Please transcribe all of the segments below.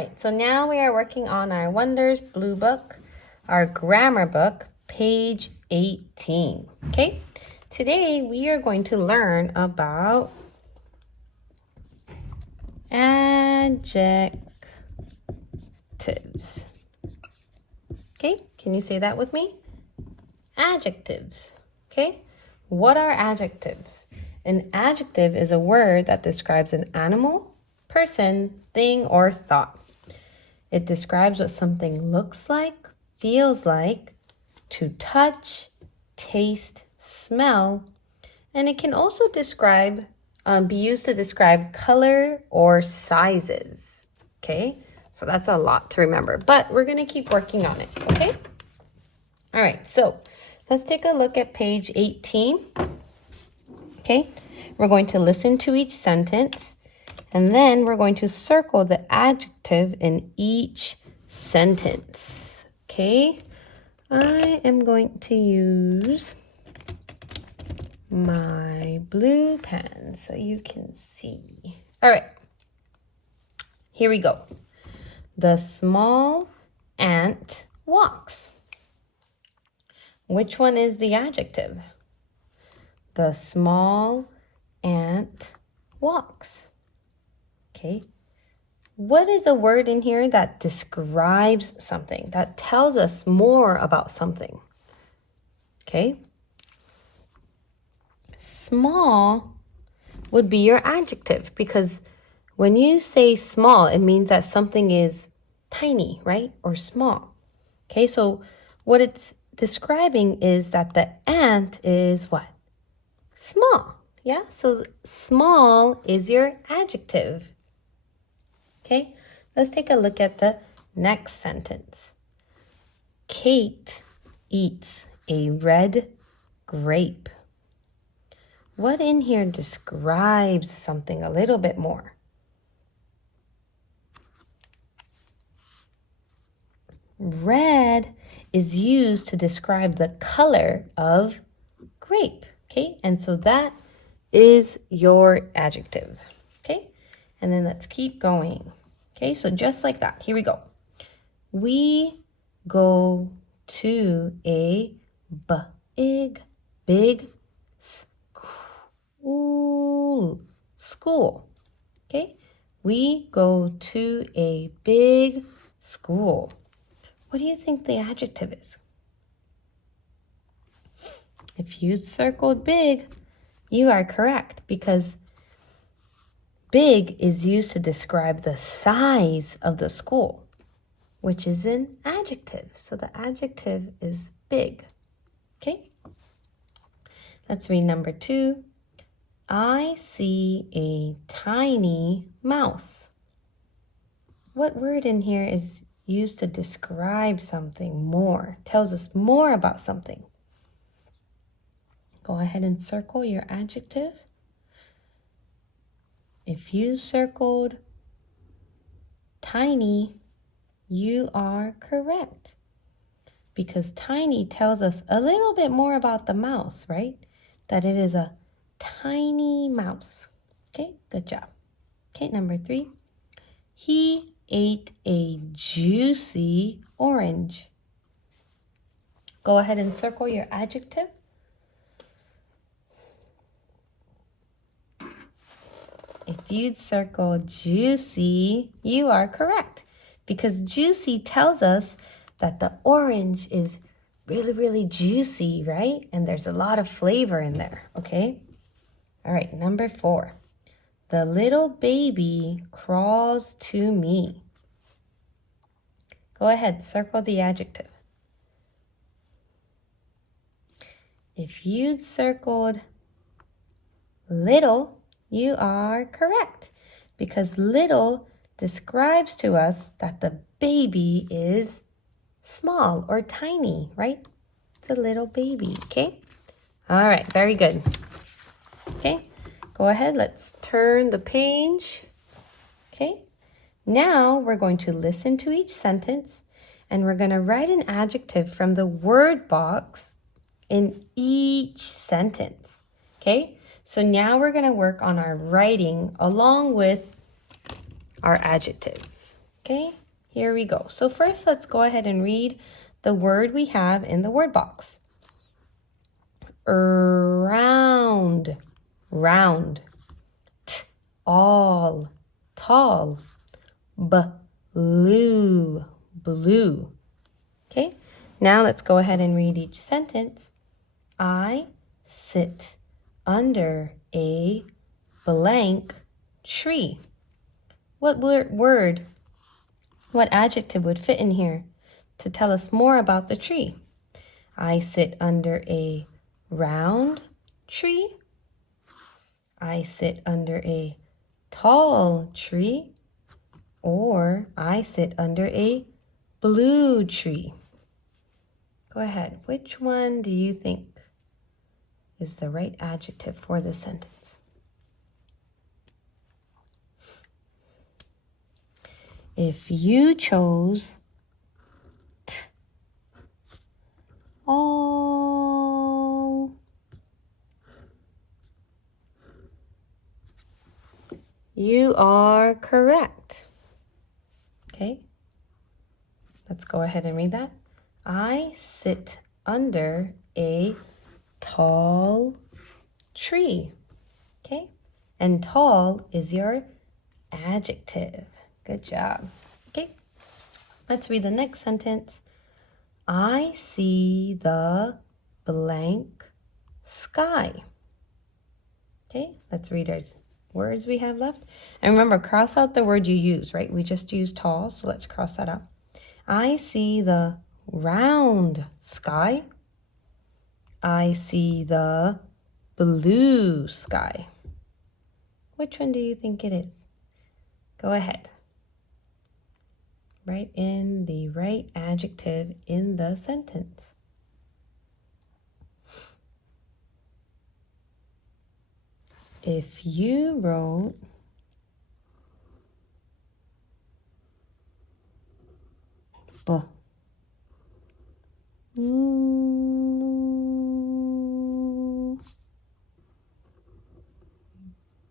right, so now we are working on our Wonders Blue Book, our grammar book, page 18. Okay, today we are going to learn about adjectives. Okay, can you say that with me? Adjectives. Okay, what are adjectives? An adjective is a word that describes an animal, person, thing, or thought. It describes what something looks like, feels like, to touch, taste, smell, and it can also be used to describe color or sizes. Okay, so that's a lot to remember, but we're going to keep working on it. Okay, all right, so let's take a look at page 18. Okay, we're going to listen to each sentence, and then we're going to circle the adjective in each sentence. Okay, I am going to use my blue pen so you can see. All right, here we go. The small ant walks. Which one is the adjective? The small ant walks. Okay. What is a word in here that describes something, that tells us more about something? Okay. Small would be your adjective, because when you say small, it means that something is tiny, right? Or small. Okay, so what it's describing is that the ant is what? Small. Yeah, so small is your adjective. Okay, let's take a look at the next sentence. Kate eats a red grape. What in here describes something a little bit more? Red is used to describe the color of grape, okay? And so that is your adjective, okay? And then let's keep going, okay? So just like that, here we go. We go to a big school, okay? We go to a big school. What do you think the adjective is? If you circled big, you are correct, because big is used to describe the size of the school, which is an adjective. So the adjective is big. Okay? Let's read number 2. I see a tiny mouse. What word in here is used to describe something more, tells us more about something? Go ahead and circle your adjective. If you circled tiny, you are correct, because tiny tells us a little bit more about the mouse, right? That it is a tiny mouse. Okay, good job. Okay, number 3. He ate a juicy orange. Go ahead and circle your adjective. If you'd circle juicy, you are correct, because juicy tells us that the orange is really, really juicy, right? And there's a lot of flavor in there, okay? All right, number 4. The little baby crawls to me. Go ahead, circle the adjective. If you'd circled little, you are correct, because little describes to us that the baby is small or tiny, right? It's a little baby, okay? All right, very good. Okay, go ahead, let's turn the page. Okay, now we're going to listen to each sentence, and we're going to write an adjective from the word box in each sentence. Okay, so now we're going to work on our writing along with our adjective. Okay, here we go. So first, let's go ahead and read the word we have in the word box. Round, round. All, tall. Blue, blue. Okay, now let's go ahead and read each sentence. I sit under a blank tree. What word, what adjective would fit in here to tell us more about the tree? I sit under a round tree. I sit under a tall tree. Or I sit under a blue tree. Go ahead. Which one do you think is the right adjective for this sentence? If you chose all, you are correct. Okay, let's go ahead and read that. I sit under a tall tree. Okay, and tall is your adjective. Good job. Okay, let's read the next sentence. I see the blank sky. Okay, let's read our words we have left. And remember, cross out the word you use, right? We just used tall, so let's cross that out. I see the round sky. I see the blue sky. Which one do you think it is? Go ahead. Write in the right adjective in the sentence. If you wrote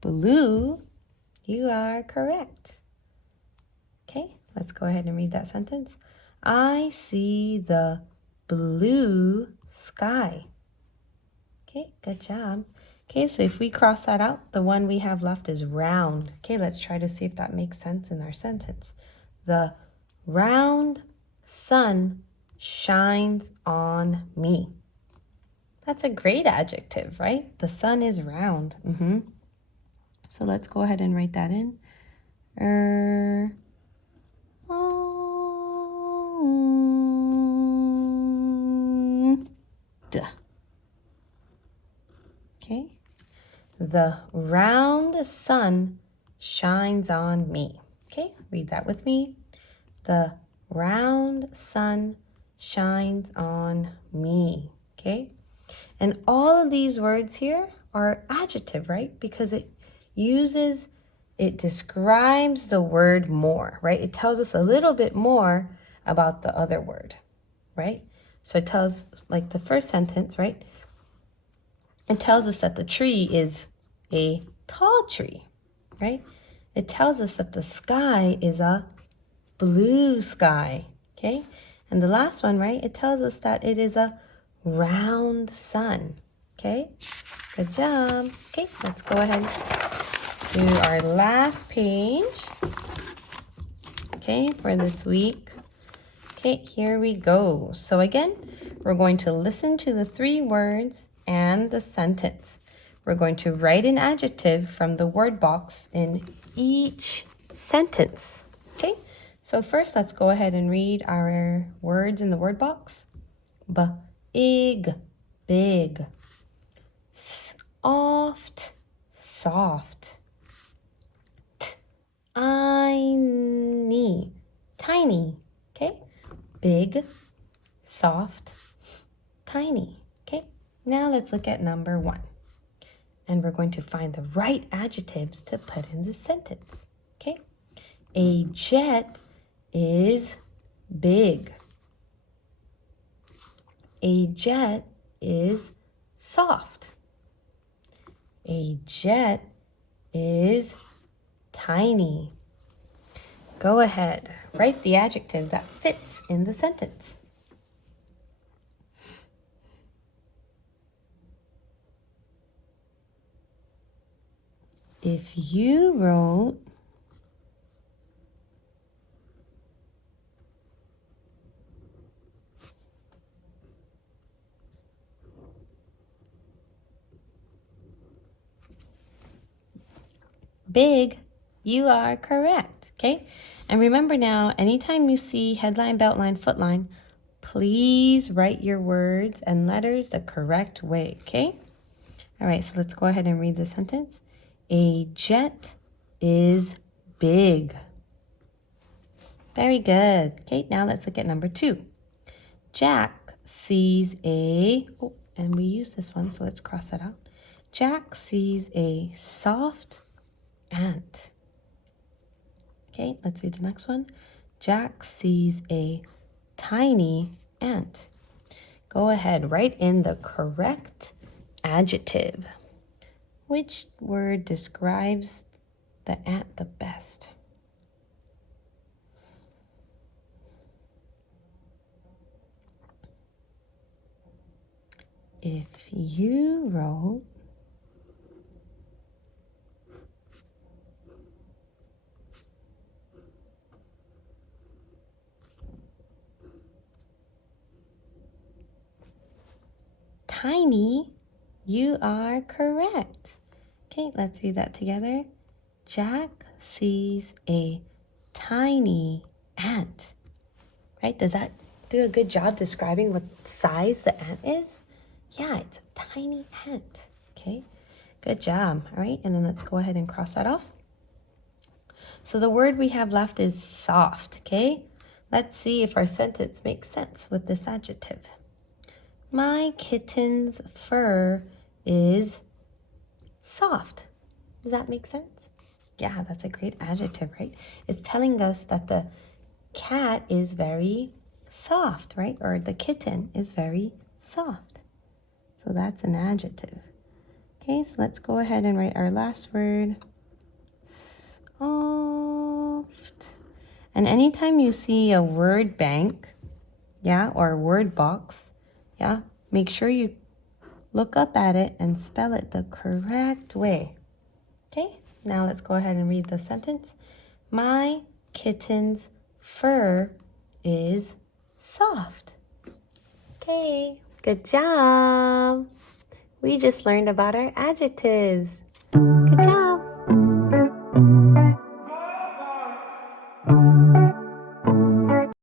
blue, you are correct. Okay, let's go ahead and read that sentence. I see the blue sky. Okay, good job. Okay, so if we cross that out, the one we have left is round. Okay, let's try to see if that makes sense in our sentence. The round sun shines on me. That's a great adjective, right? The sun is round. So let's go ahead and write that in. Okay. The round sun shines on me. Okay, read that with me. The round sun shines on me. Okay, and all of these words here are adjective, right? Because it describes the word more, right? It tells us a little bit more about the other word, right? So it tells, like the first sentence, right? It tells us that the tree is a tall tree, right? It tells us that the sky is a blue sky, okay? And the last one, right? It tells us that it is a round sun, okay? Good job. Okay, let's go ahead and do our last page, okay, for this week. Okay, here we go. So again, we're going to listen to the 3 words and the sentence. We're going to write an adjective from the word box in each sentence. Okay, so first let's go ahead and read our words in the word box. Big, big. Soft, soft. Tiny, tiny. Okay, big, soft, tiny. Okay, now let's look at number 1. And we're going to find the right adjectives to put in the sentence. Okay, a jet is big. A jet is soft. A jet is tiny. Go ahead. Write the adjective that fits in the sentence. If you wrote big, you are correct, okay? And remember now, anytime you see headline, beltline, footline, please write your words and letters the correct way, okay? All right, so let's go ahead and read the sentence. A jet is big. Very good. Okay, now let's look at number 2. Jack sees a, oh, and we use this one, so let's cross that out. Jack sees a soft ant. Okay, let's read the next one. Jack sees a tiny ant. Go ahead, write in the correct adjective. Which word describes the ant the best? If you wrote tiny, you are correct. Okay, let's read that together. Jack sees a tiny ant. Right? Does that do a good job describing what size the ant is? Yeah, it's a tiny ant. Okay, good job. All right, and then let's go ahead and cross that off. So the word we have left is soft. Okay, let's see if our sentence makes sense with this adjective. My kitten's fur is soft. Does that make sense? Yeah, that's a great adjective, right? It's telling us that the cat is very soft, right? Or the kitten is very soft. So that's an adjective. Okay, so let's go ahead and write our last word. Soft. And anytime you see a word bank, yeah, or a word box, yeah, make sure you look up at it and spell it the correct way. Okay, now let's go ahead and read the sentence. My kitten's fur is soft. Okay, good job. We just learned about our adjectives. Good job.